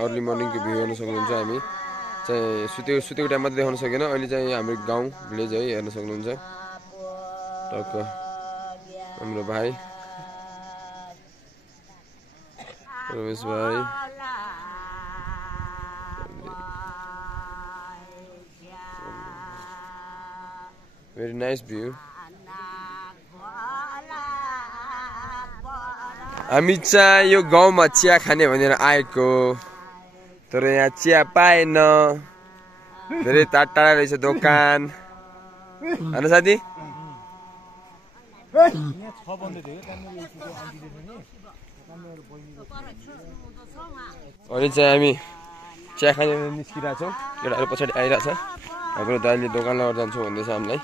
Early morning को view हेर्न सक्नुहुन्छ हामी चाहिँ सुतेको टाइममा त देखाउन सकेन अहिले चाहिँ हाम्रो गाउँ भिलेज है हेर्न सक्नुहुन्छ टक्क हाम्रो भाइ रमेश भाइ भेरी नाइस भ्यू हामी चाहिँ यो गाउँमा चिया खाने भनेर आएको तर यहाँ चिया पाएन धेरै टाढा रहेछ दोकान हैन साथी अनि चाहिँ हामी चिया खाने निस्किरहेको छौँ केटाहरू पछाडि आइरहेछ हाम्रो दाइले दोकान लगाएर जान्छु भन्दैछ हामीलाई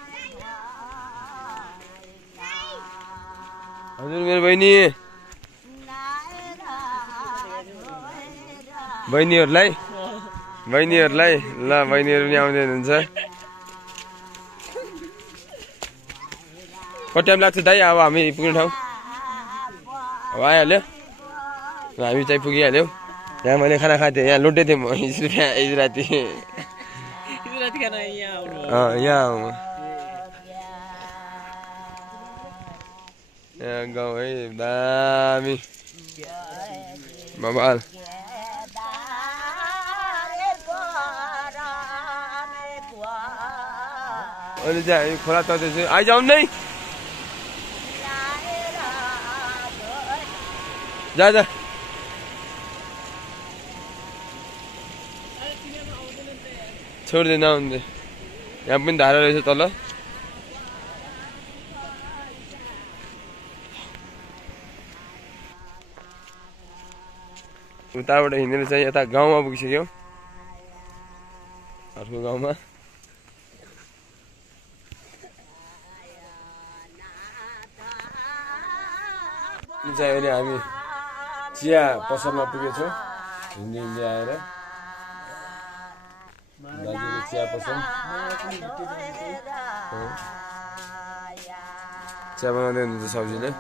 हजुर मेरो बहिनीहरूलाई ल बहिनीहरू पनि आउँदै हुनुहुन्छ कति टाइम लाग्छ दाइ अब हामी पुग्ने ठाउँ अब आइहाल्यो हामी चाहिँ पुगिहाल्यौँ यहाँ मैले खाना खाएको थिएँ यहाँ लुट्दै थिएँ म हिजो राति यहाँ गाउँ है दामी बबाल अहिले चाहिँ हामी खोला तर्दैछु आइजाउँ नै जा छोड्दैन आउँदै यहाँ पनि धारा रहेछ तल उताबाट हिँडेर चाहिँ यता गाउँमा पुगिसक्यौँ अर्को गाउँमा चाहिँ अहिले हामी चिया पसलमा पुगेछौँ हिँड्दै आएर दाजुले चिया पसल चिया बनाउँदै हुनुहुन्छ सब्जीले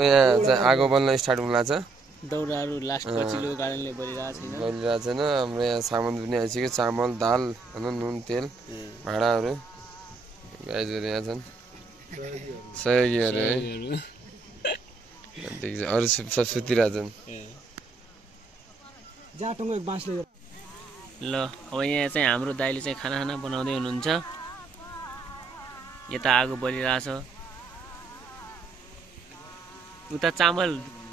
यहाँ चाहिँ आगो बल्न स्टार्ट हुन लाग्छ दौराहरू लास्ट पछिल्लो कारणले बलिरहेको छैन हाम्रो यहाँ सामान पनि आइसक्यो चामल दाल होइन नुन तेल भाँडाहरू गाईहरू यहाँ छन् सहयोगीहरू है अरू सब सुतिरहेछन् ल अब यहाँ चाहिँ हाम्रो दाइले चाहिँ खाना बनाउँदै हुनुहुन्छ यता आगो बलिरहेछ उता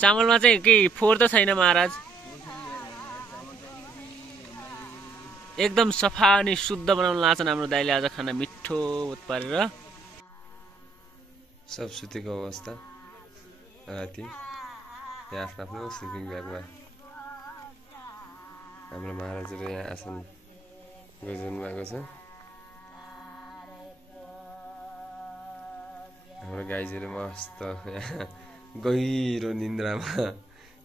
चामलमा चाहिँ केही फोहोर त छैन महाराज एकदम सफा अनि शुद्ध बनाउन लाग्छन् हाम्रो दाइले आज खाना मिठो पारेर सब सुतेको अवस्था राति यहाँ आफ्नो स्लिपिङ ब्यागमा हाम्रो महाराजहरू यहाँ आसन गइरहनु भएको छ हाम्रो गाईहरू मस्त यहाँ गहिरो निन्द्रामा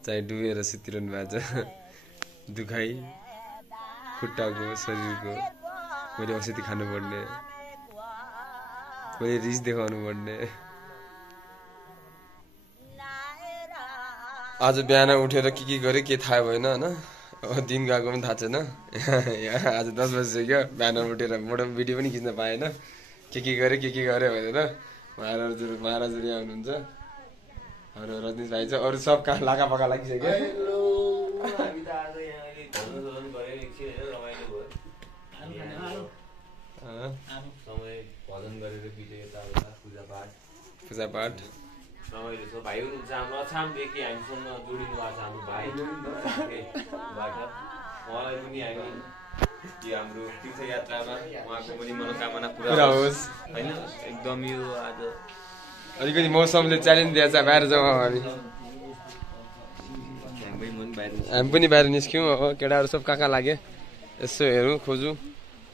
चाहिँ डुबेर सुतिरहनु भएको छ दुखाइ खुट्टाको शरीरको मैले औषधि खानुपर्ने मैले रिस देखाउनु पर्ने आज बिहान उठेर के गरेँ के थाहा भएन होइन दिन गएको पनि थाहा छैन यहाँ आज 10 बजिसक्यो बिहान उठेर मोटो भिडियो पनि खिच्न पाएन के गरेँ भनेर महाराजहरू यहाँ हुनुहुन्छ हाम्रो रजनीश भाइ छ अरू सब कहाँ लागा पका लागिसक्यो पूजापाठ रमाइलो छ भाइ हुनुहुन्छ हाम्रो अछामदेखि हामीसँग जोडिनु भएको छ हाम्रो भाइ उहाँलाई पनि हामी यो हाम्रो तीर्थयात्रामा उहाँको पनि मनोकामना पुरा होस् होइन एकदम यो आज अलिकति मौसमले च्यालेन्ज दिएछ बाहिर जाउँ हामी हामी पनि बाहिर निस्क्यौँ अब केटाहरू सब कहाँ लाग्यो यसो हेरौँ खोजौँ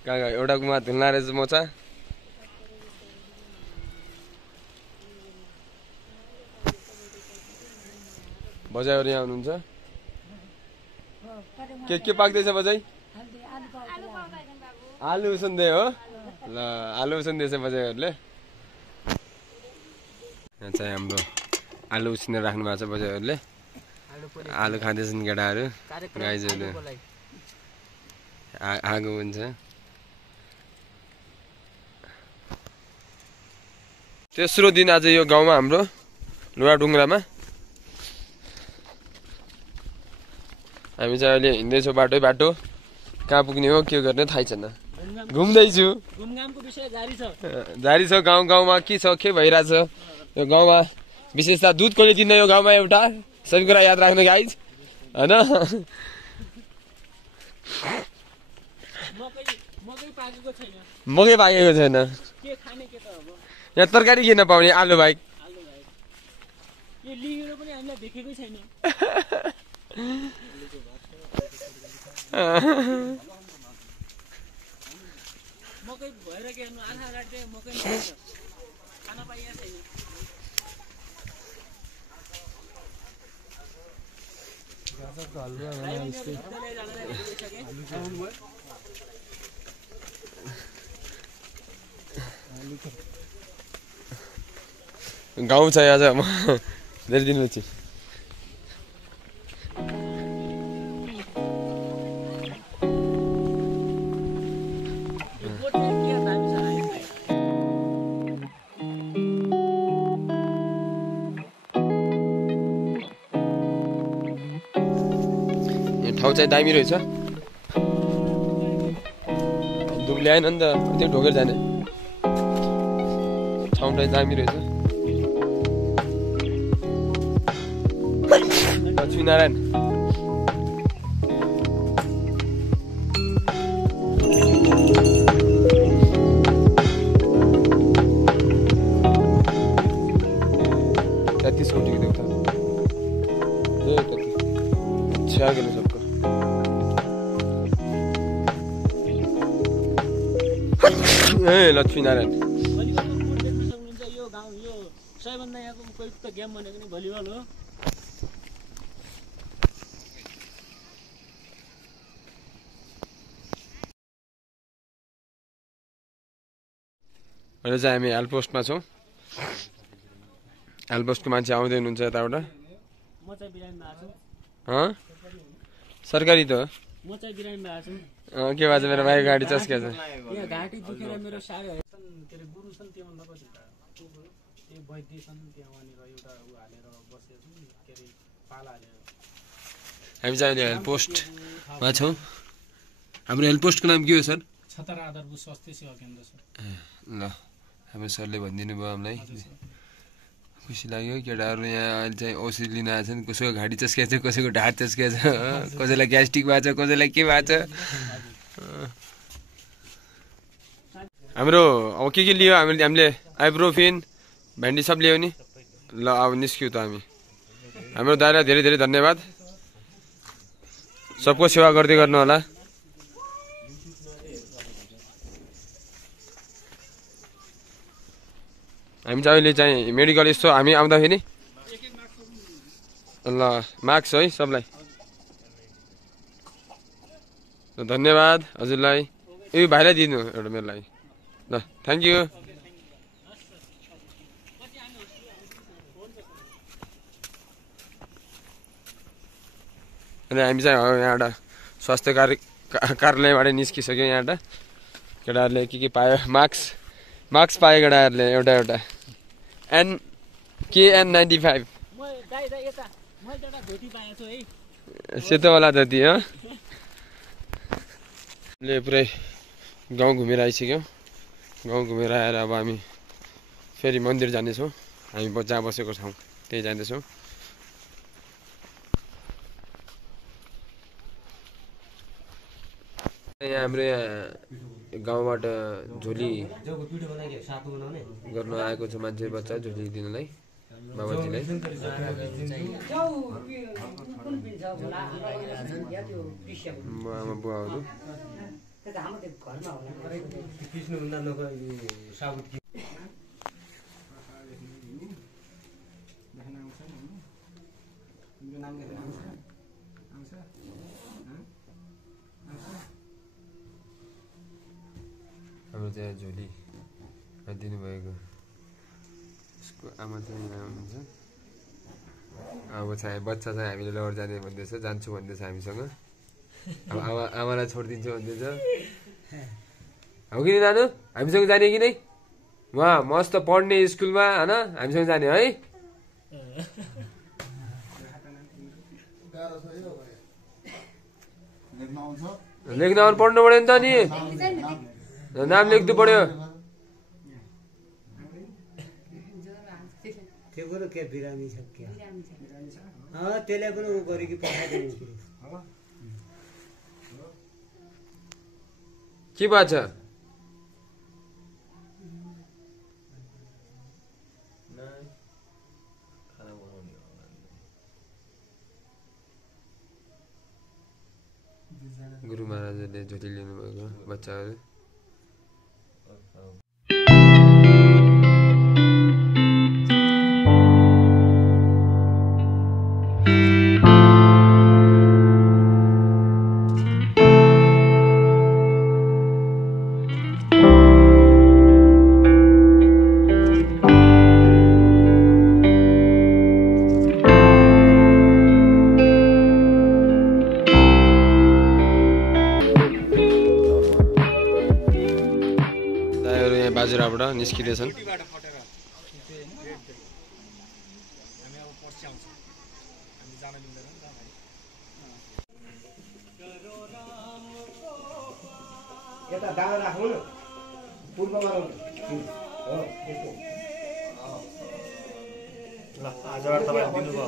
कहाँ एउटाकोमा धुल्ला रहेछ मोचा बजाइहरू यहाँ हुनुहुन्छ के पाक्दैछ बजाइ आलु उसिन्दै हो ल आलु उसिन्दैछ बजाइहरूले यहाँ चाहिँ हाम्रो आलु उसिनेर राख्नु भएको छ बजाइहरूले आलु खाँदैछन् केटाहरू गाईजहरू आगो हुन्छ तेस्रो दिन आज यो गाउँमा हाम्रो लुवाडुङ्ग्रामा हामी चाहिँ अहिले हिँड्दैछौँ बाटो कहाँ पुग्ने हो के गर्ने थाहै छैन घुम्दैछु जारी छ गाउँमा के छ के भइरहेछ यो गाउँमा विशेषता दुध कहिले दिन्न यो गाउँमा एउटा सबै कुरा याद राख्नु गाइज होइन मकै पाकेको छैन यहाँ तरकारी के नपाउने आलु बाहेक मकै भएर के हेर्नु आधा राख्दै मकै खाना पाइएको छैन गाउँ छ यहाँ चाहिँ धेरै दिनपछि ठाउँ चाहिँ दामी रहेछ दुब्ले आएन नि त त्यो ढोकेर जाने ठाउँ चाहिँ दामी रहेछ लक्ष्मीनारायण तैतीस कोटी की देवता अच्छा गेलो सबको लक्ष्मीनारायण यो गाउँ यो सबैभन्दा यहाँको उपयुक्त गेम भनेको नि भलिबल हो अहिले चाहिँ हामी हेल्पोस्टमा छौँ हेल्पोस्टको मान्छे आउँदै हुनुहुन्छ यताबाट म चाहिँ बिरामी भएको छु सरकारी त म चाहिँ बिरामी भएको छु के भन्छ मेरो भाइ गाडी चस्किया छ यहाँ घाँटी दुखेर मेरो साह्रै के अरे गुरु छन् त्योभन्दा पछि त्यो वैद्य छन् त्यहाँ वहाँनिर एउटा ऊ हालेर बसेको छन् के अरे पाला हालेर हामी चाहिँ अहिले हेल्पोस्टमा छौँ हाम्रो हेल्पोस्टको नाम के हो सर छतरा आधारभूत स्वास्थ्य सेवा केन्द्र सर ल हाम्रो सरले भनिदिनु भयो हामीलाई खुसी लाग्यो केटाहरू यहाँ अहिले चाहिँ औषधि लिन आएको छन् कसैको घाँटी चस्किएको छ कसैको ढाड चस्किएको छ कसैलाई ग्यास्ट्रिक भएको छ कसैलाई के भएको छ हाम्रो अब के लियो हामीले आइब्रोफिन भेन्डी सब लियो नि ल अब निस्क्यौँ त हामी हाम्रो दाइलाई धेरै धेरै धन्यवाद सबको सेवा गर्दै गर्नु होला हामी चाहिँ अहिले चाहिँ मेडिकल यस्तो हामी आउँदाखेरि ल मार्क्स है सबलाई धन्यवाद हजुरलाई यो भाइलाई दिनु एउटा मेरो लागि ल थ्याङ्क यू अनि हामी चाहिँ यहाँबाट स्वास्थ्य कार्यालयबाट निस्किसक्यो यहाँबाट केटाहरूले के पायो मार्क्स पायो केटाहरूले एउटा KN95 सेतोवाला धोती हो पुरै गाउँ घुमेर आइसक्यौँ गाउँ घुमेर आएर अब हामी फेरि मन्दिर जानेछौँ हामी जहाँ बसेको छौँ त्यही जाँदैछौँ यहाँ हाम्रो यहाँ गाउँबाट झोली गर्न आएको छ मान्छे बच्चा झोली दिनलाई बाबाजीलाई आमा बुवाहरू हाम्रो त्यहाँ झोली दिनुभएको उसको आमा चाहिँ यहाँ हुनुहुन्छ अब चाहिँ बच्चा चाहिँ हामीले लौर जाने भन्दैछ जान्छु भन्दैछ हामीसँग अब आमालाई छोडिदिन्छु भन्दैछ हो कि नानु हामीसँग जाने कि नै उहाँ मस्त पढ्ने स्कुलमा होइन हामीसँग जाने है लेख्न आउनु पढ्नु पऱ्यो नि त नि नाम लेख्नु पर्यो त्यो कुरो के बिरामी छ क्या त्यसलाई पनि ऊ गरेकी पठाइदिनु के भएको छ गुरु महाराजले झोली लिनुभएको बच्चाहरू बाजुराबाट निस्किँदैछन् यता दाना राख्नु न पूर्वमा ल आजबाट तपाईले दिनुभयो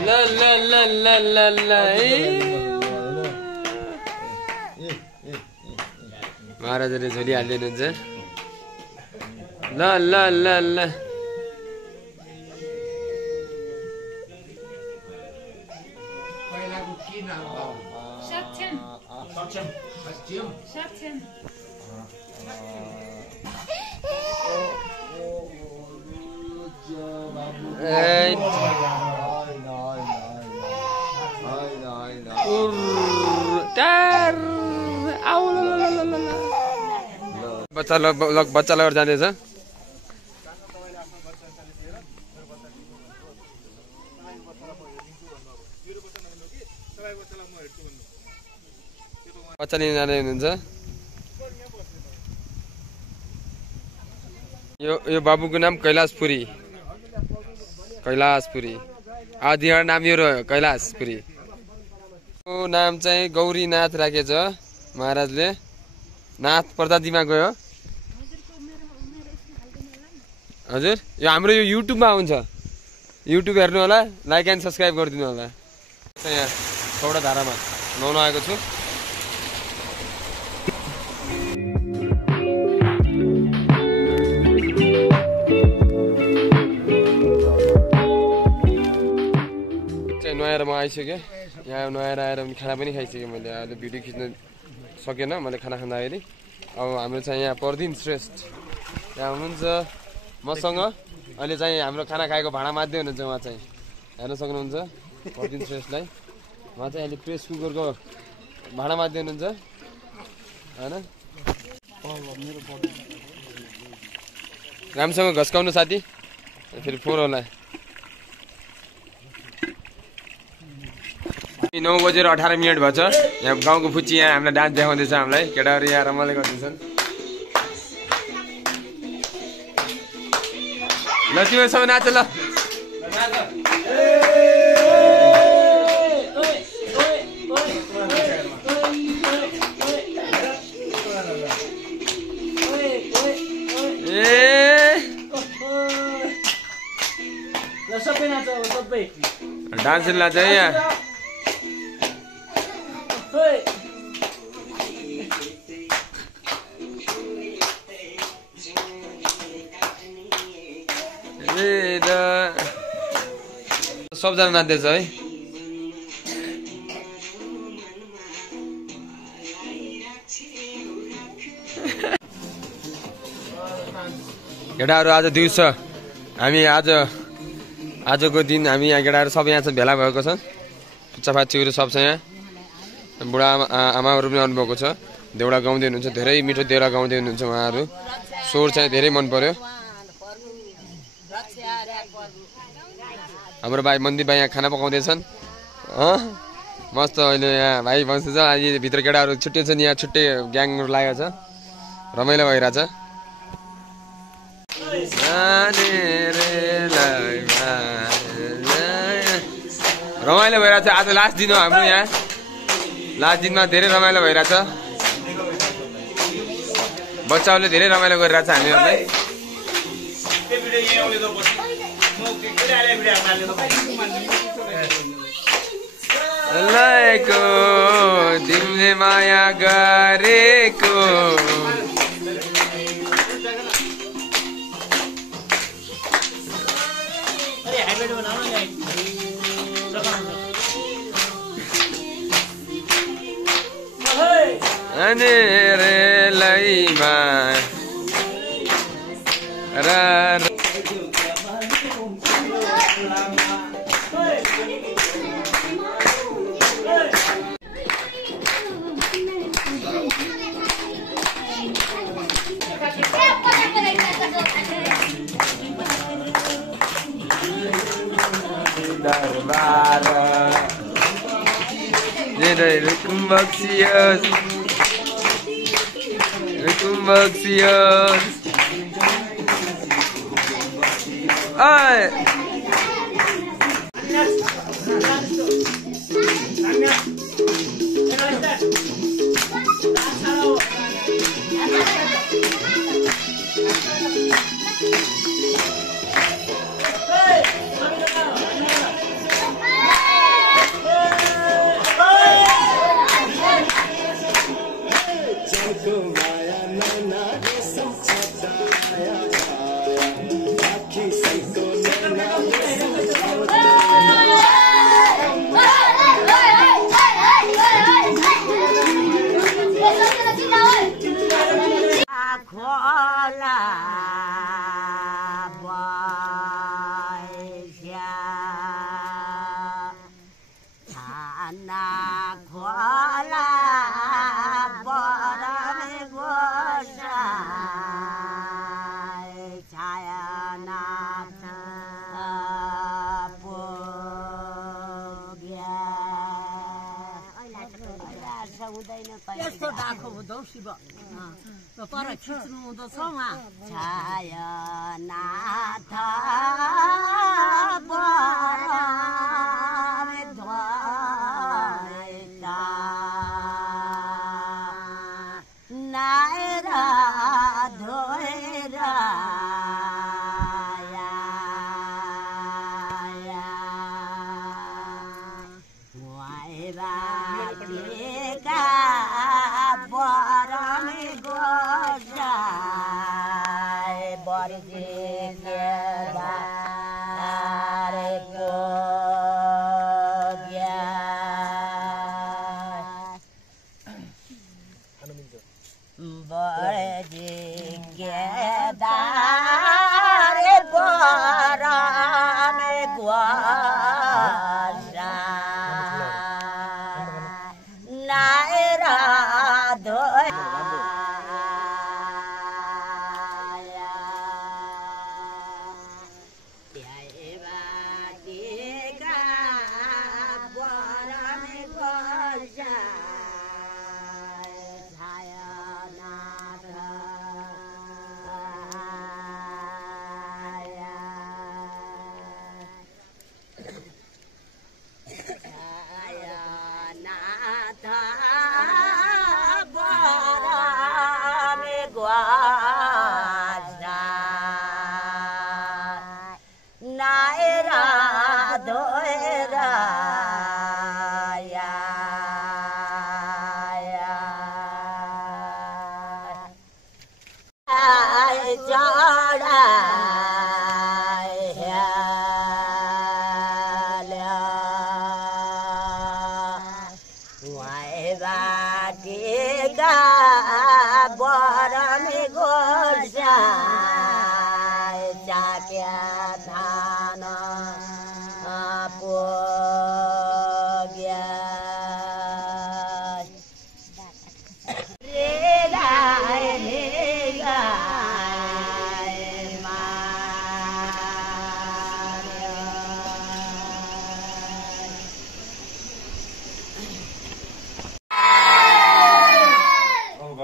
ल ल ल ल ल ल महाराजले झोली हालिदिनुहुन्छ ल ल ल ल बच्चा लगेर जाँदैछ बच्चा लिन जाँदै हुनुहुन्छ यो बाबुको नाम कैलाशपुरी आदिहर नाम यो रह्यो कैलाशपुरी नाम चाहिँ गौरीनाथ राखेछ महाराजले नाथ प्रजातिमा गयो हजुर यो हाम्रो यो युट्युबमा आउँछ युट्युब हेर्नु होला लाइक एन्ड सब्सक्राइब गरिदिनु होला यहाँ चौडा धारामा नुहाउन आएको छु नुहाएर म आइसकेँ यहाँ नुहाएर आएर पनि खाना पनि खाइसकेँ मैले अहिले भिडियो खिच्न सकेन मैले खाना खाँदाखेरि अब हाम्रो चाहिँ यहाँ परदिन श्रेष्ठ यहाँ हुनुहुन्छ मसँग अहिले चाहिँ हाम्रो खाना खाएको भाँडा माध्य हुनुहुन्छ उहाँ चाहिँ हेर्न सक्नुहुन्छ परदिन श्रेष्ठलाई उहाँ चाहिँ अहिले प्रेस कुकरको भाँडा माध्य हुनुहुन्छ होइन राम्रोसँग घस्काउनु साथी फेरि फोहोर होला 9:18 भएछ यहाँ गाउँको फुच्ची यहाँ हामीलाई डान्स देखाउँदैछ हामीलाई केटाहरू यहाँ रमाइलो गर्दैछन् ल तिम्रो सबै नाच ल डान्स नाच है यहाँ सबजना नाच्दैछ है। केटाहरू आज दिउँसो हामी आजको दिन हामी यहाँ केटाहरू सब यहाँ भेला भएको छ। पुच्चापाचीहरू सब छ यहाँ। बुढा आमाहरू पनि आउनुभएको छ। देउडा गाउँदै हुनुहुन्छ, धेरै मिठो देउडा गाउँदै हुनुहुन्छ उहाँहरू। स्वर चाहिँ धेरै मन पर्यो। हाम्रो भाइ मन्दिर भाइ यहाँ खाना पकाउँदैछन्। मस्त अहिले यहाँ भाइ बस्दैछ। अहिले भित्र केटाहरू छुट्टै छन्, यहाँ छुट्टै ग्याङहरू लागेको छ, रमाइलो भइरहेछ। रमाइलो भइरहेछ। आज लास्ट दिन हो हाम्रो यहाँ। लास्ट दिनमा धेरै रमाइलो भइरहेछ। बच्चाहरूले धेरै रमाइलो गरिरहेछ हामीहरूलाई। लयको तिमीले माया गरेको अनि रे लैमा दरबार Rukumbaxios Ay यस्तो डाको हुँदो शिव पर खिच्नु हुँदो छ उहाँ छायानाथ नायरा धोएरा गया धान पोग्या रे गाय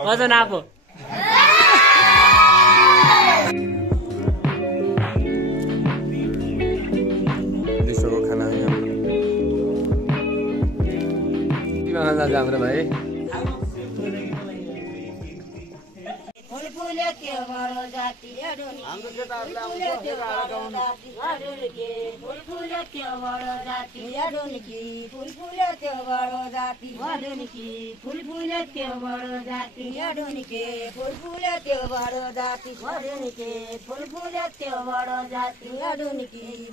वजन आफू दिउँसोको खाना है हाम्रो के खाना जान्छ हाम्रो भाइ फुलफुले त्यो बडो जाति हाम्रो केटाहरुले फुलफुले त्यो बडो जाति फुलफुले त्यो बडो जाति फुलफुले त्यो बडो जाति फुलफुले त्यो बडो जाति फुलफुले त्यो बडो जाति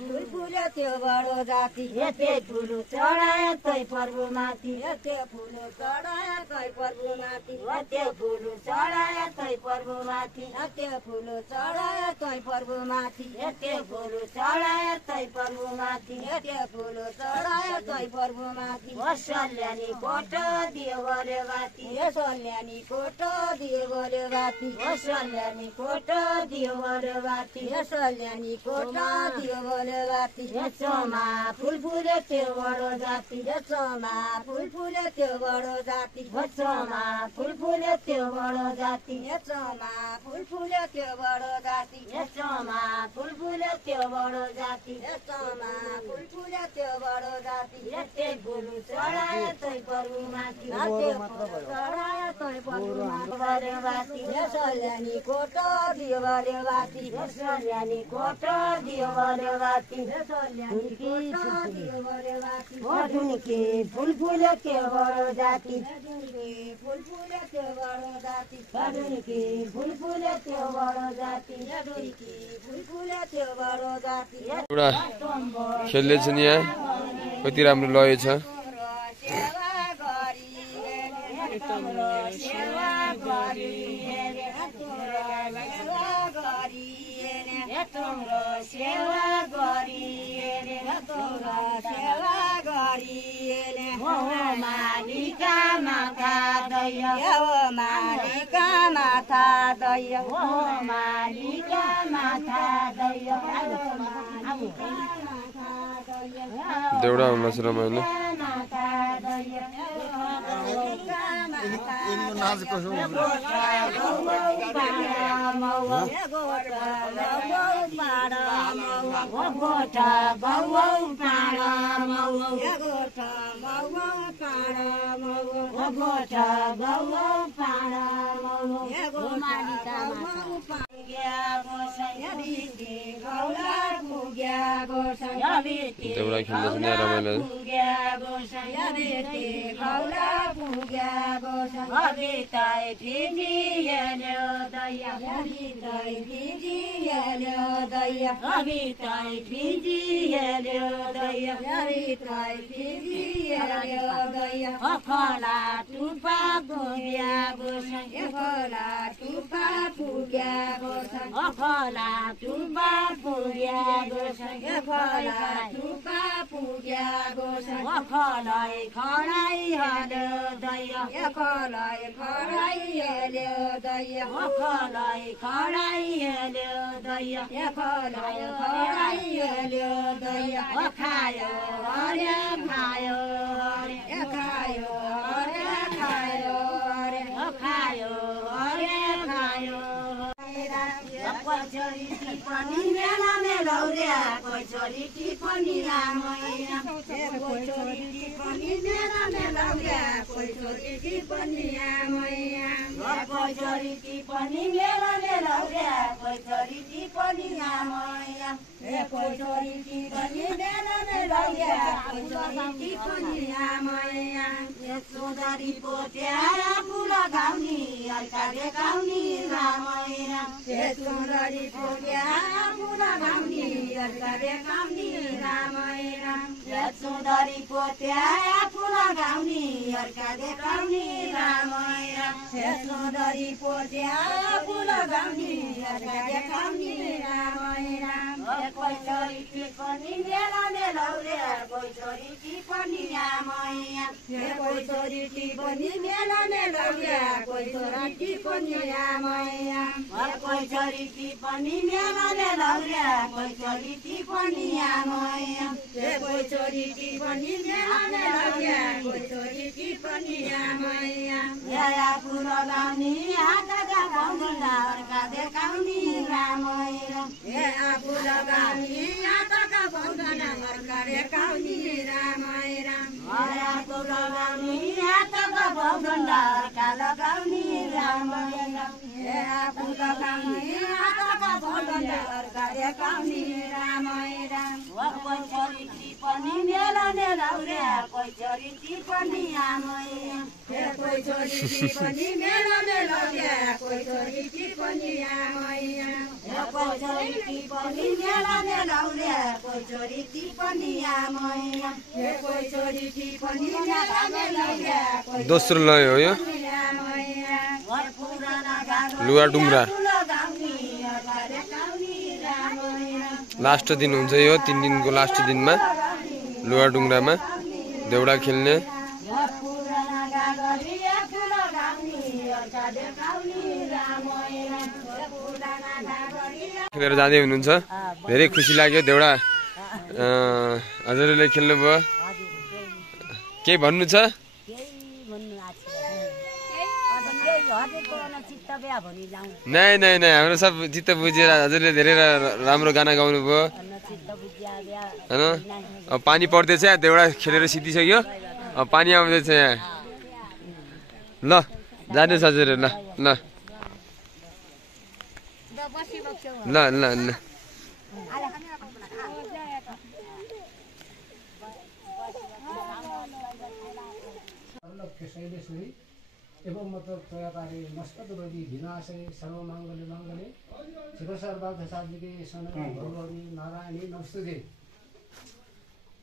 फुलफुले त्यो बडो जाति यते फुल चढाए तै पर्व माथि यते फुल चढाए तै पर्व माथि यते फुल चढाए तै पर्व माथि यते फुल चढाए तै पर्व माथि यते फुल चढाए तै पर्व माथि यते फुल चढाए तै पर्व माथि वसल्यानी कोट दियो गरे बाती यसल्यानी कोट दियो गरे बाती वसल्यानी कोट दियो गरे बाती यसल्यानी कोट दियो गरे बाती यसमा फुलफुले त्यो बडो जाति यसमा फुलफुले त्यो बडो जाति यसमा फुलफुले त्यो बडो जाति यसमा फुलफुले त्यो बडो जाति यसमा फुलफुले त्यो बडो जाति यसमा फुलफुले त्यो बडो जाति यते फुल चढाए तै पर्व माथि यते फुल चढाए तै पर्व माथि बाती यसल्यानी कोट दियो गरे बाती यसल्यानी कोट दियो गरे बाती यसल्यानी कोट दियो गरे बाती अधुनिकी फुलफुले त्यो बडो जाति फुलफुले त्यो बडो जाति अधुनिकी फुलफुले त्यो बडो जाति अधुनिकी फुलफुले त्यो बडो जाति एउटा खेल्दै छ नि यहाँ कति राम्रो लगेछ सेवा गरी तम्रो सेवा गरी सेवा गरी तम्रो सेवा गरी तम्रो सेवा गरी हो मालिका माथा दय हो मालिका माथा दय हो मालिका माथा दय देउडा हुन छ रमाइलो देउडा खेल्दै छ यहाँ रमाइलो खोला टुपा पुग्या गोसाई खोला टुपा पुग्या गोसाई खोला टुपा पुग्या गोसाई खोला टुपा पुग्या गोसाई खोलै खराई हाल्यो दैया खोलै खराई हाल्यो दैया खोलै खराई हाल्यो दैया खोलै खराई हाल्यो दैया खायो हरे खायो हरे खायो हरे खायो हरे खायो हरे खायो कोही छोरी टिप्पणी मेला मेलौर्या कोही छोरी टिप्पणी रामैया कोही छोरी टिप्पणी मेला मेलौर्या कोही छोरी टिप्पणी रामैया कोही छोरी टिप्पणी मेला मेलौर्या कोही छोरी टिप्पणी रामैया कोही छोरी टिप्पणी मेला मेलौर्या कोही छोरी टिप्पणी रामैया सुन्दरी पोत्या फुल गाउनी अर्का देखाउनी रामैया सुन्दरी पोत्या फुल गाउनी अर्का देखाउनी रामैया सुन्दरी पोत्या फुल गाउनी अर्का देखाउनी रामैया सुन्दरी पोत्या फुल गाउनी अर्का देखाउनी रामैया कोही छोरी टिप्पणी मेला मेलौरे कोही छोरी टिप्पणी मैया कोही छोरी टिप्पणी मेला मेलौरे कोही छोरी टिप्पणी मैया कोही छोरी टिप्पणी मेला मेलौरे कोही छोरी टिप्पणी मैया कोही छोरी टिप्पणी मेला मेलौरे कोही छोरी टिप्पणी मैया आफू लगाउने हातका पाउँदा देखाउने रामैया आफू लगाउने हातका पाउँदा देखाउने रामैया आफू लगाउने हातका पाउँदा लगाउने रामैया आफू लगाउने हातका पाउँदा देखाउने रामैया कोही छोरी टिप्पणी मेला मेलौरे कोही छोरी टिप्पणी मैया कोही छोरी टिप्पणी मेला मेलौरे कोही छोरी टिप्पणी मैया कोही छोरी टिप्पणी मेला मेलौरे कोही छोरी टिप्पणी मैया कोही छोरी टिप्पणी मेला मेलौरे दोस्रो लय हो यो लुगा डुम्रा लास्ट दिन हुन्छ यो 3 दिनको लास्ट दिनमा लुगा डुङ्रामा देउडा खेल्ने खेलेर जाँदै हुनुहुन्छ धेरै खुसी लाग्यो देउडा हजुरले खेल्नुभयो केही भन्नु छ नै नै नै हाम्रो सब चित्त बुझेर हजुरले धेरै राम्रो गाना गाउनु भयो हैन अब पानी पर्दैछ यहाँ देउडा खेलेर सिद्धिसक्यो अब पानी आउँदैछ यहाँ ल जानुहोस् हजुर ल ल ल ल ल एवं मतलब त्वयाकारी मस्तक रोगी विनाशे सर्वमंगले मंगले शिव सर्वार्थ साधिके सन भगवती नारायणी नमस्ते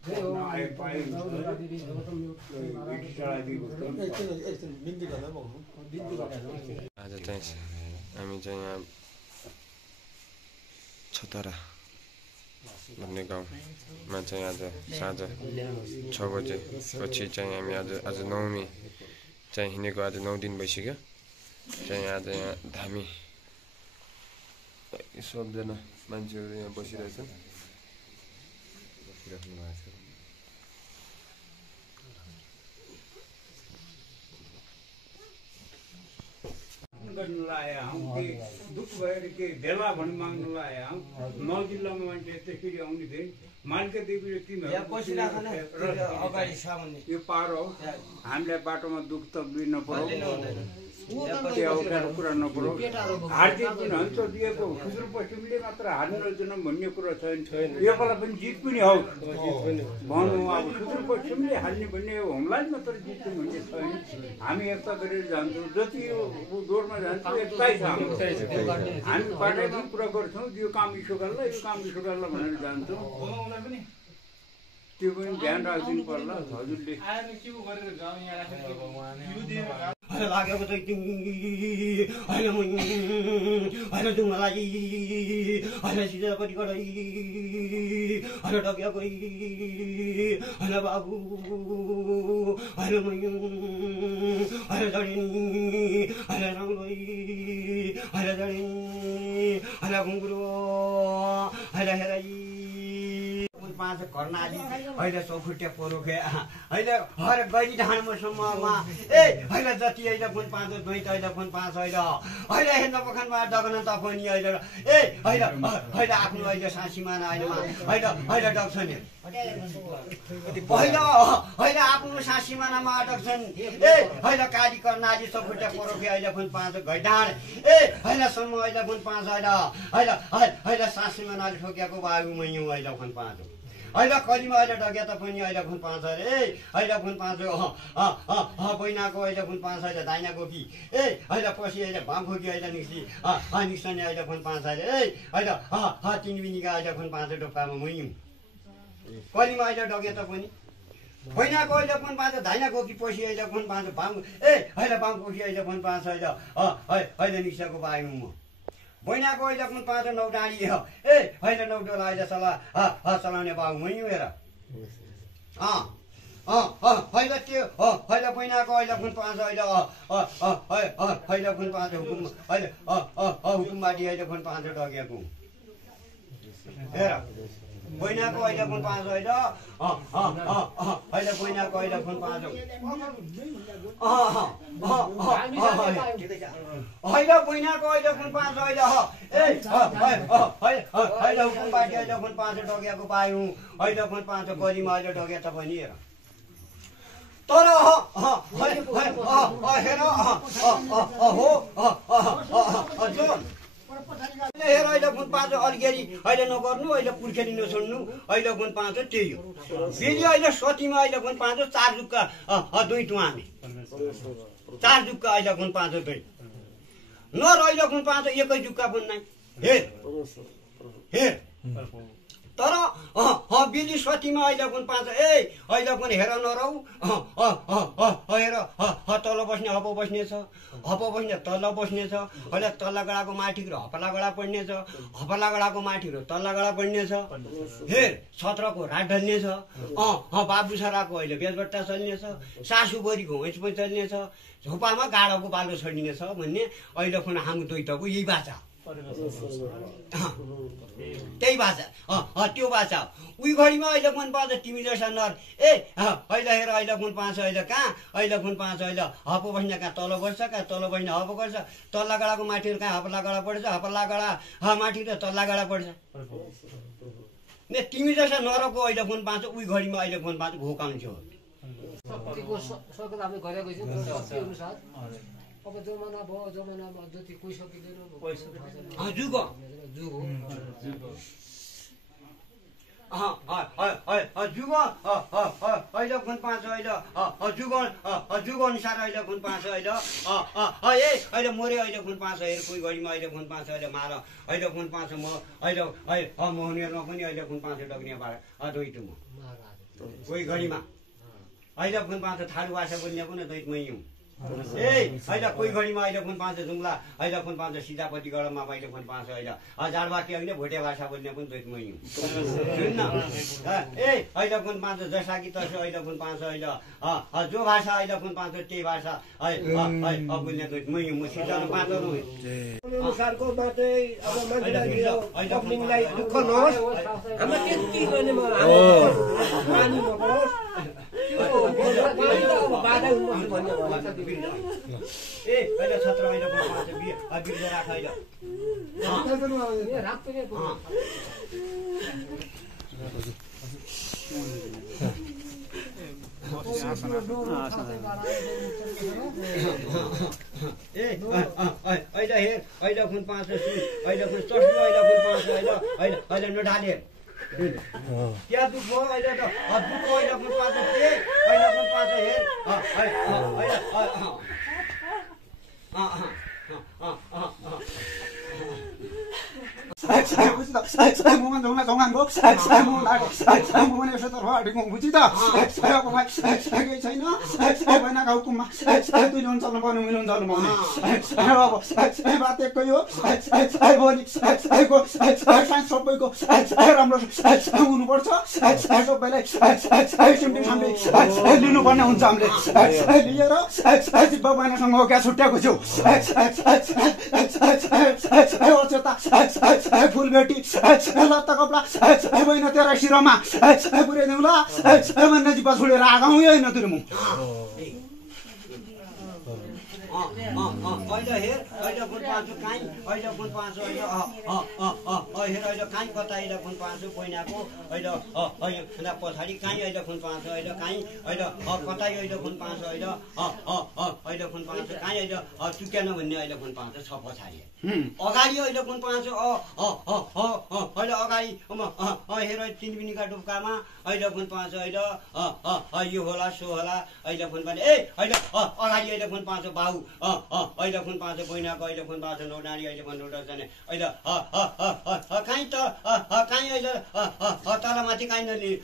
जय ओम देवी गौतम आज चाहिँ हामी चाहिँ यहाँ छतरा भन्ने गाउँमा चाहिँ आज साँझ 6 बजे पछि चाहिँ हामी आज नवमी चाहिँ हिँडेको आज 9 दिन भइसक्यो चाहिँ आज यहाँ धामी सबजना मान्छेहरू यहाँ बसिरहेछन् बसिराख्नु भएको छ गर्नु लाया हौ के दुख भएर के भेला भन्नु माग्नु लाया हौ 9 जिल्लामा मान्छे त्यसरी आउने थिए मालिका देवीले तिमीहरू यो पार हो हामीलाई बाटोमा दुख तकलिफ नपरोस् कुरा नपरो हार्दिक पनि हुन्छ दिएको सुदूर पश्चिमले मात्र हार्नु जुन भन्ने कुरा छैन यो बेला पनि जित पनि हौ भनौँ अब सुदूर पश्चिमले हाल्ने भन्ने हामीलाई मात्र जित भन्ने छैन हामी एकता गरेर जान्छौँ जति यो दौडमा जान्छौँ एकतै छ हामी पार्टीमा कुरा गर्छौँ यो काम यसो गर्ला यो काम यसो गर्ला भनेर जान्छौँ त्यो पनि ध्यान राखिदिनु पर्ला हजुरले लागेको त होइन मलाई होइन सिधापट्टि गराइ होइन डक्याको होइन बाबु होइन होइन जडी होइन रङ्गोई होइन जडी होइन घुङ्ग्रो होइन हेराई 5 कर्णाली अहिले चौखुट्टे पोरोखे अहिले हर गैरी ढाँडमसम्ममा ए अहिले जति अहिले फोन 5 द्वैत अहिले फोन 5 अहिले अहिले हेर्न पखनमा डगन तपनी अहिले ए अहिले अहिले आफ्नो अहिले साँसीमाना अहिलेमा अहिले अहिले डक्छन् पहिलो अहिले आफ्नो साँसीमानामा अटक्छन् ए अहिले काली कर्णाली चौखुट्टे पोरोखे अहिले फोन 5 गैडाँड ए अहिलेसम्म अहिले फोन 5 अहिले अहिले अहिले साँसीमानाले ठोकेको बाबु मैयौँ अहिले फोन 5 अहिले कलिमा अहिले डग्या त पनि अहिले खुन 5 अरे अहिले खुन 5 बैनाको अहिले खुन 5 अहिले दाइनाको कि ए अहिले पछि अहिले भामको कि अहिले निक्सने अहिले खुन 5 अरे अहिले तिनबिनीका अहिले खुन 5 डोकामा मैयौँ कलिमा अहिले डग्या त पनि बैनाको अहिले खुन 5 दाइनाको कि पछि अहिले खुन 5 भाम ए अहिले भामको कि अहिले खुन 5 अहिले अहिले निक्सेको पायौँ म बैनाको अहिले कुन 5 9 डाँडी ए होइन 9 डोला अहिले चलाउने बाबु मै हेर होइन त्यो होइन बैनाको अहिले कुन 5 अहिले होइन कुन 5 हुकुम अहिले हुकुमबाटी अहिले कुन 5 डगेको हेर बैनाको अहिले कुन 5 अहिले अहिले बैनाको अहिले कुन 5 अहिले बैनाको अहिले कुन 5 अहिले अहिले हुकुमबाटी अहिले कुन 5 डगेको पायौँ अहिले कुन 5 गरीमा अहिले डगे त पनि हेर तर हेर अहिले गुण 5 अलिकति अहिले नगर्नु अहिले पुर्खेली नछोड्नु अहिले गुण 5 त्यही हो फेरि अहिले सतीमा अहिले गुण 5 4 जुक्का 2 टुवामे 4 जुक्का अहिले गुण 5 2 नर अहिले गुण 5 एकै जुक्का पनि नै हेर तर बिली सतीमा अहिले कुन 5 अहिले कुन हेर नरौ हेर तल बस्ने हप बस्ने छ हप बस्ने तल बस्ने छ अहिले तल्ला गडाको माथि र हपला गडा पड्ने छ हपला गडाको माथि र तल्ला गडा पड्ने छ हेर छत्रको रात ढल्ने छ बाबु सराको अहिले बेजबट्टा चल्ने छ सासु बोरीको हैँचमै चल्ने छ झोपामा गाडाको बालो छडिने छ भन्ने अहिले कुन हाम्रो द्वैतको यही बाचा त्यही भाषा त्यो भाषा उही घडीमा अहिले कुन 5 तिमी जसा नर अहिले हेर अहिले कुन 5 अहिले कहाँ अहिले कुन 5 अहिले हप बस्ने कहाँ तल बस्छ कहाँ तल बस्ने हप गर्छ तल्ला गडाको माथि कहाँ हपला गडा पर्छ हपला गडा माथि र तल्ला गडा पर्छ ने तिमी जसा नरको अहिले कुन 5 उही घडीमा अहिले कुन 5 भोकाउँछौ अब जमाना भयो जमानामा जति कोही सकिँदैन जुग अहिले कुन 5 अहिले जुग अनुसार अहिले कुन 5 अहिले अहिले मोरे अहिले कुन 5 हेर कोही घडीमा अहिले कुन 5 अहिले मार अहिले कुन 5 म अहिले मोहनीमा पनि अहिले कुन 5 डग्ने बार दैटु म कोही घडीमा अहिले कुन 5 थारू भाषा बोल्ने पनि दैटमै हुँ अहिले कोही घडीमा अहिले कुन 5 जुम्ला अहिले कुन 5 सिधापट्टि गडमा अहिले कुन 5 अहिले झाडबाटी होइन भोटे भाषा बोल्ने पनि दैटमै हुँ सुन्न अहिले कुन 5 जसा कि तसो अहिले कुन 5 अहिले जो भाषा अहिले कुन 5 त्यही भाषा बोल्ने दैटमै हुँ म सिधा 5 अनुसारको बाटै अब मान्छेलाई दुःख नहोस् हाम्रो त्यति गर्ने पानी नपरोस् अहिले छत्र अहिले बिर्ज राख अहिले अहिले हेर अहिले कुन 5 अहिले कुन चस्नु अहिले कुन 5 अहिले अहिले नढाले त्यहाँ दुःख भयो अहिले त दुःख अहिले कुन 5 अहिले कुन 5 हेर saya mau ngomong jangan go saya mau ini saya terus di ngomong cita saya apa saya kayak China saya banyak kau kuma saya tu jangan jalan mana minum jalan mana saya apa saya batik koyo saya boni saya go saya sampai go saya ramlo saya unu पर्छ saya सबैलाई saya सिम्टिङ साम्ने saya लिनु पर्ने हुन्छ हामीले saya लिएर saya Jivba बनासँग क्या छुट्याएको छु saya ओचता saya फुल बेटी लत्ता कपडा बहिनी तेरा शिरमा पुर्याइदिउँला भन्ने जिब्बा छोडेर आएको होइन तुरु म अहिले हेर अहिले कुन 5 काहीँ अहिले कुन 5 अहिले हेर अहिले काहीँ कता अहिले कुन 5 पहिनाको अहिले पछाडि काहीँ अहिले कुन 5 अहिले काहीँ अहिले कतै अहिले कुन 5 अहिले कुन 5 काहीँ अहिले चुक्यान भन्ने अहिले कुन 5 छ पछाडि अगाडि अहिले कुन 5 अहिले अगाडि हेर 3 बिनीका डुब्कामा अहिले कुन 5 अहिले यो होला सो होला अहिले कुन पनि अहिले अगाडि अहिले कुन 5 बाउ अहिले कुन 5 बहिनाको अहिले कुन 5 नौडाँडी अहिले कुन नौडा जाने अहिले काहीँ त काहीँ अहिले तलमाथि काहीँ नलिए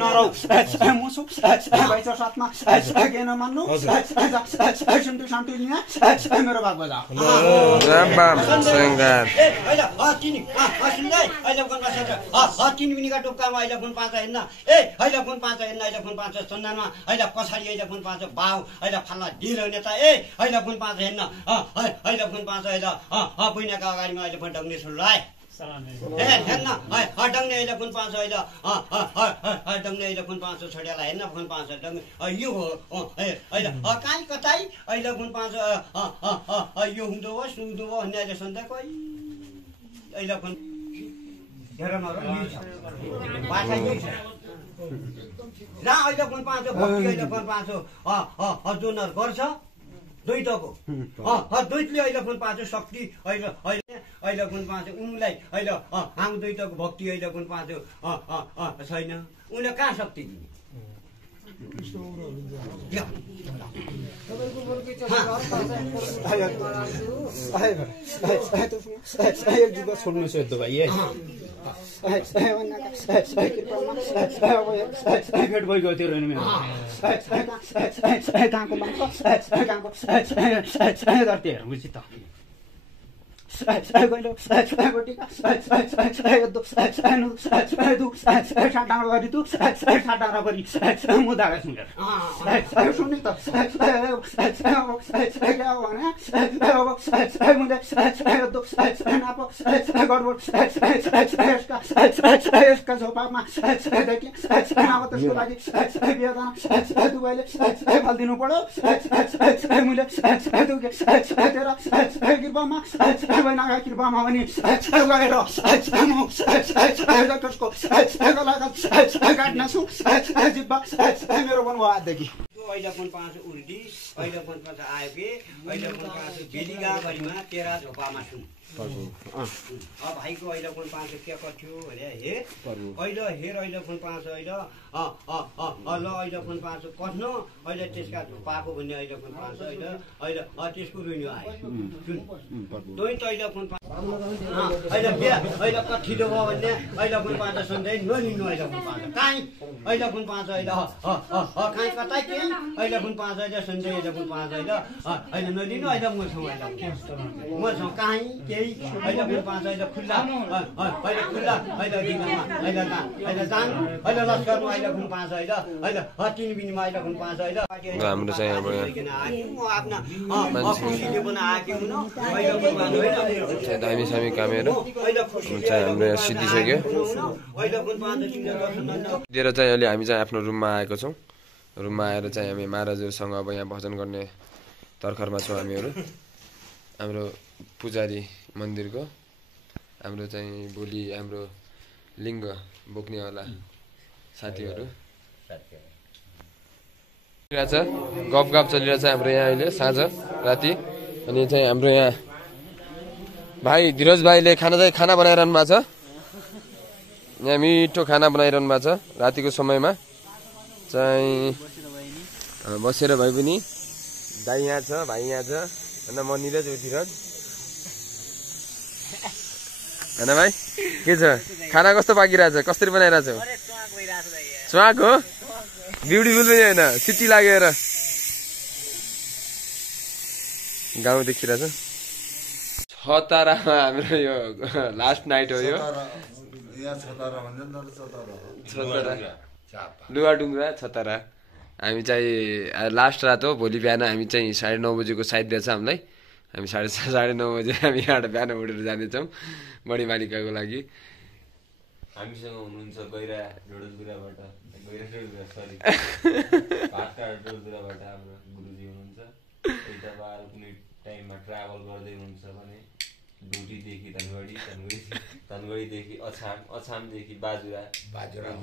नरौ मुसु भाइ छ साथमा के नमान्नु सुन्टु सान्टु लिन मेरो भाग बजा तिन मिनिटका टुक्कामा अहिले फोन पाँच हेर्न अहिले फोन पाँच हेर्न अहिले फोन पाँच सन्धानमा अहिले पछाडि अहिले फोन पाँच भाउ अहिले फाल्ला ढिलो नेता अहिले फोन पाँच हेर्न अहिले फोन पाँच अहिले पहिनाका अगाडिमा अहिले फोन ढङ्ने सुरु हेर्न डङ्ने अहिले फोन पाँच अहिले डङ्ने अहिले फोन पाँच छोडेला हेर्न फोन पाँच डङ्गे यो हो अहिले काहीँ कतै अहिले फोन पाँच यो हुँदो होस् हुँदो हो भन्ने अहिले सन्ध्या कोही अहिले फोन हेर बाछा यही छ न अहिले फोन पाँच भक्ति अहिले फोन पाँच जोनर गर्छ द्वैतको द्वैतले अहिले फोन पाँच शक्ति अहिले अहिले अहिले फोन पाँच उनलाई अहिले हाम्रो द्वैतको भक्ति अहिले फोन पाँच छैन उनले कहाँ शक्ति दिने छोड्नुहोस् यस्तो भाइ भेट भइगयो त्यो रहेन कहाँको मान्छे धरती हेरौँ त झोपामा त्यसको लागि दिनु पर्यो कृपामा पनि गएर काट्नेछु जिब्बा मेरो पनि भयो हातदेखि अहिले फोन पाँच उर्दी अहिले फोन पाँच आयो कि अहिले फोन पाँच बेलीगाभरिमा तेरा झोपामा छु भाइको अहिले फोन पाँच के गर्थ्यो अरे हे अहिले हेर अहिले फोन पाँच अहिले ल अहिले फोन पाँच कट्न अहिले त्यसका झोपाको भन्ने अहिले फोन पाँच अहिले अहिले त्यसको रुइनु आयो तै त अहिले फोन पाँच अहिले बिहा अहिले कठिलो भयो भने अहिले फोन पाँच सन्धै नलिनु अहिले फोन पाँच काहीँ अहिले फोन पाँच अहिले काहीँ कतै केही अहिले फोन पाँच अहिले सन्धै अहिले फोन पाँच अहिले अहिले नलिनु अहिले मसँग अहिले मसँग काहीँ केही अहिले फोन पाँच अहिले खुल्ला अहिले खुल्ला अहिले दिनमा अहिले अहिले जानु अहिले लस्करमा अहिले फोन पाँच अहिले अहिले तिन बिनमा अहिले फोन पाँच अहिले हाम्रो चाहिँ अब धामी सामी कामेर चाहिँ हाम्रो यहाँ सिद्धिसक्यो दिएर चाहिँ अहिले हामी चाहिँ आफ्नो रुममा आएको छौँ रुममा आएर चाहिँ हामी महाराजहरूसँग अब यहाँ भजन गर्ने तर्खरमा छौँ हामीहरू हाम्रो पुजारी मन्दिरको हाम्रो चाहिँ भोलि हाम्रो लिङ्ग बोक्नेवाला साथीहरू गफ चलिरहेछ हाम्रो यहाँ अहिले साँझ राति अनि चाहिँ हाम्रो यहाँ भाइ धीरज भाइले खाना बनाइरहनु भएको छ यहाँ मिठो खाना बनाइरहनु भएको छ रातिको समयमा चाहिँ बसेर भए पनि दाइ यहाँ छ भाइ यहाँ छ होइन म निरज हो धीरज होइन भाइ के छ खाना कस्तो पाकिरहेछ कसरी बनाइरहेछ च्वाक हो ब्युटिफुल पनि होइन सिटी लागेर गाउँ देखिरहेछ छतारामा हाम्रो यो लास्ट नाइट हो यो लुगाडुङ्ग्रा छतारा हामी चाहिँ लास्ट रात हो भोलि बिहान हामी चाहिँ 9:30 बजेको साइड दिएछ हामीलाई हामी 9:30 बजे हामी यहाँ बिहान उठेर जानेछौँ बढीमालिकाको लागि हामीसँग हुनुहुन्छ गैरा डोडलधुराबाट डोडलधुराबाट हाम्रो गुरुजी हुनुहुन्छ एउटा बार कुनै टाइममा ट्राभल गर्दै हुनुहुन्छ भने ढुटीदेखि धनगढीदेखि अछामदेखि बाजुरादेखि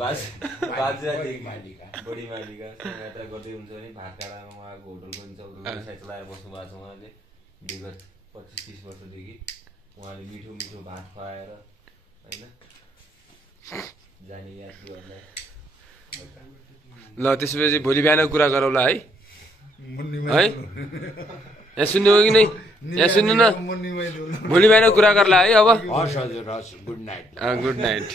बढीमालिका यात्रा गर्दै हुन्छ भने भातकाँडामा उहाँको होटलको व्यवसाय चलाएर बस्नु भएको छ उहाँले विगत 25-30 वर्षदेखि उहाँले मिठो मिठो भात खुवाएर होइन जाने यात्रुहरूलाई ल त्यसपछि भोलि बिहान कुरा गरौँला है यहाँ सुन्नु हो कि नै यहाँ सुन्नु न भोलि बिहान कुरा गर्ला है अब हस् हजुर हस् गुड नाइट गुड नाइट